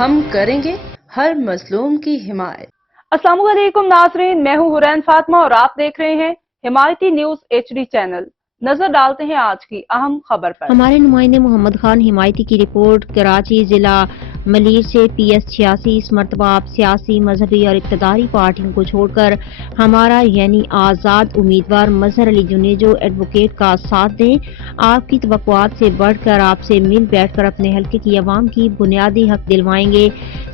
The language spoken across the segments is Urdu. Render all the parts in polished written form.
ہم کریں گے ہر مظلوم کی حمایت۔ السلام علیکم ناظرین، میں ہوں حورین فاطمہ اور آپ دیکھ رہے ہیں حمایتی نیوز HD چینل۔ نظر ڈالتے ہیں آج کی اہم خبر پر۔ ہمارے نمائندے محمد خان حمایتی کی رپورٹ۔ کراچی ضلع ملیر سے PS 86 اس مرتبہ آپ سیاسی، مذہبی اور اقتداری پارٹیوں کو چھوڑ کر ہمارا یعنی آزاد امیدوار مظہر علی جنیجو ایڈوکیٹ کا ساتھ دیں۔ آپ کی توقعات سے بڑھ کر آپ سے مل بیٹھ کر اپنے حلقے کی عوام کی بنیادی حق دلوائیں گے۔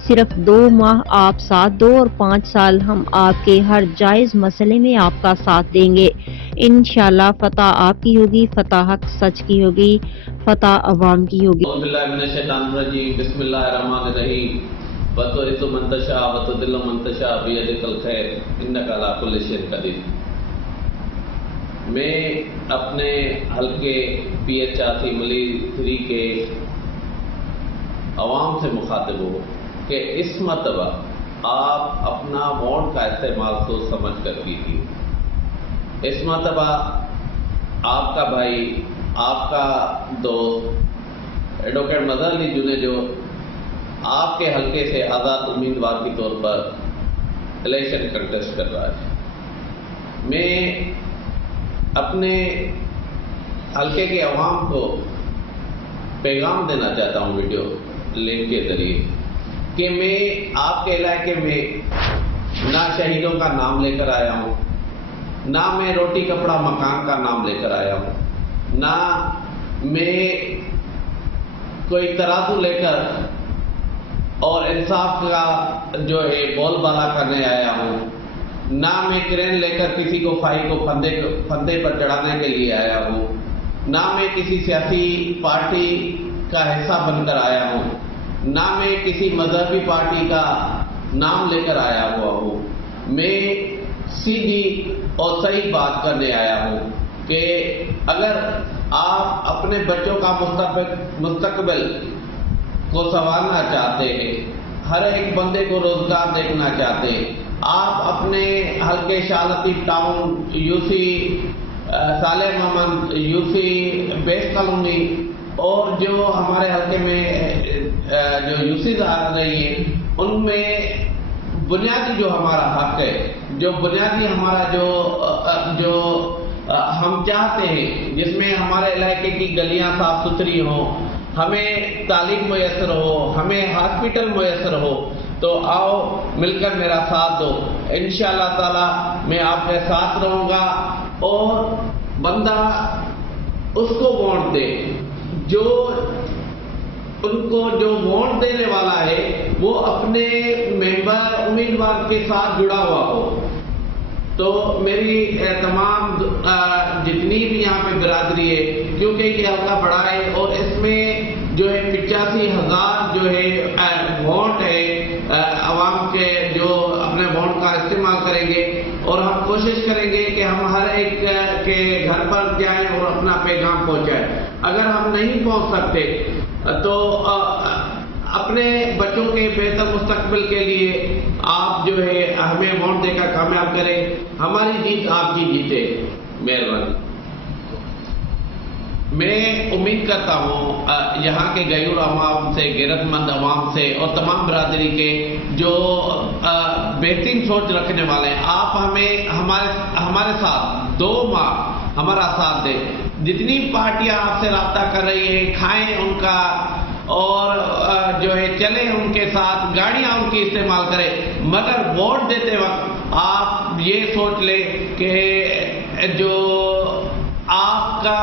صرف 2 ماہ آپ ساتھ دو اور 5 سال ہم آپ کے ہر جائز مسئلے میں آپ کا ساتھ دیں گے۔ انشاءاللہ فتح آپ کی ہوگی، فتح حق سچ کی ہوگی، فتح عوام کی ہوگی۔ اعوذ باللہ من الشیطان الرجیم، بسم اللہ الرحمن الرحیم۔ وتعز من تشاء وتذل من تشاء بیدک الخیر انک علی کل شیء قدیر۔ میں اپنے حلقے PS 86 ملیر 3 کے عوام سے مخاطب ہوں کہ اس مرتبہ آپ اپنا ووٹ کا استعمال سوچ سمجھ کر کیجیے۔ اس مرتبہ آپ کا بھائی، آپ کا دوست ایڈوکیٹ مظہر علی جنیجو آپ کے حلقے سے آزاد امیدوار کے طور پر الیکشن کنٹیسٹ کر رہا ہے۔ میں اپنے حلقے کے عوام کو پیغام دینا چاہتا ہوں ویڈیو لنک کے ذریعے کہ میں آپ کے علاقے میں نہ شہیدوں کا نام لے کر آیا ہوں، نہ میں روٹی کپڑا مکان کا نام لے کر آیا ہوں، نہ میں کوئی ترازو لے کر اور انصاف کا جو ہے بول بالا کرنے آیا ہوں، نہ میں کرین لے کر کسی کو فائی کو پھندے پر چڑھانے کے لیے آیا ہوں، نہ میں کسی سیاسی پارٹی کا حصہ بن کر آیا ہوں، نہ میں کسی مذہبی پارٹی کا نام لے کر آیا ہوا ہوں۔ میں سیدھی اور صحیح بات کرنے آیا ہوں کہ اگر آپ اپنے بچوں کا مستقبل کو سنوارنا چاہتے ہیں، ہر ایک بندے کو روزگار دیکھنا چاہتے ہیں، آپ اپنے حلقے شاہ لطیف town UC Saleh Muhammad UC بیس کالونی اور جو ہمارے حلقے میں جو UCs آ رہی ہیں ان میں بنیادی جو ہمارا حق ہے، جو بنیادی ہمارا جو ہم چاہتے ہیں، جس میں ہمارے علاقے کی گلیاں صاف ستھری ہوں، ہمیں تعلیم میسر ہو، ہمیں ہاسپٹل میسر ہو، تو آؤ مل کر میرا ساتھ دو۔ انشاءاللہ تعالی میں آپ کے ساتھ رہوں گا اور بندہ اس کو ووٹ دے جو ان کو جو ووٹ دینے والا ہے وہ اپنے ممبر امیدوار کے ساتھ جڑا ہوا ہو۔ تو میری تمام جتنی بھی یہاں پہ برادری ہے، کیونکہ یہ حلقہ بڑا ہے اور اس میں جو ہے 85,000 جو ہے ووٹ ہے عوام کے، جو اپنے ووٹ کا استعمال کریں گے اور ہم کوشش کریں گے کہ ہم ہر ایک کے گھر پر جائیں اور اپنا پیغام پہنچائیں۔ اگر ہم نہیں پہنچ سکتے تو اپنے بچوں کے بہتر مستقبل کے لیے آپ جو ہے ہمیں ووٹ دے کر کامیاب کریں، ہماری جیت آپ کی جیتے۔ مہربانی۔ میں امید کرتا ہوں یہاں کے غیور عوام سے، غیرت مند عوام سے اور تمام برادری کے جو بہترین سوچ رکھنے والے ہیں، آپ ہمیں ہمارے ساتھ 2 ماہ ہمارا ساتھ دیں۔ جتنی پارٹیاں آپ سے رابطہ کر رہی ہیں کھائیں ان کا اور جو ہے چلیں ان کے ساتھ، گاڑیاں ان کی استعمال کریں، مگر ووٹ دیتے وقت آپ یہ سوچ لیں کہ جو آپ کا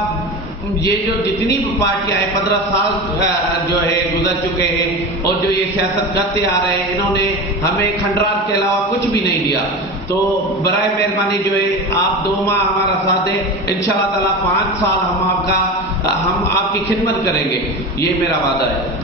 یہ جو جتنی بھی پارٹیاں ہیں 15 سال جو ہے گزر چکے ہیں اور جو یہ سیاست کرتے آ رہے ہیں، انہوں نے ہمیں کھنڈرات کے علاوہ کچھ بھی نہیں دیا۔ تو برائے مہربانی جو ہے آپ 2 ماہ ہمارا ساتھ دیں، انشاءاللہ تعالیٰ 5 سال ہم آپ کی خدمت کریں گے، یہ میرا وعدہ ہے۔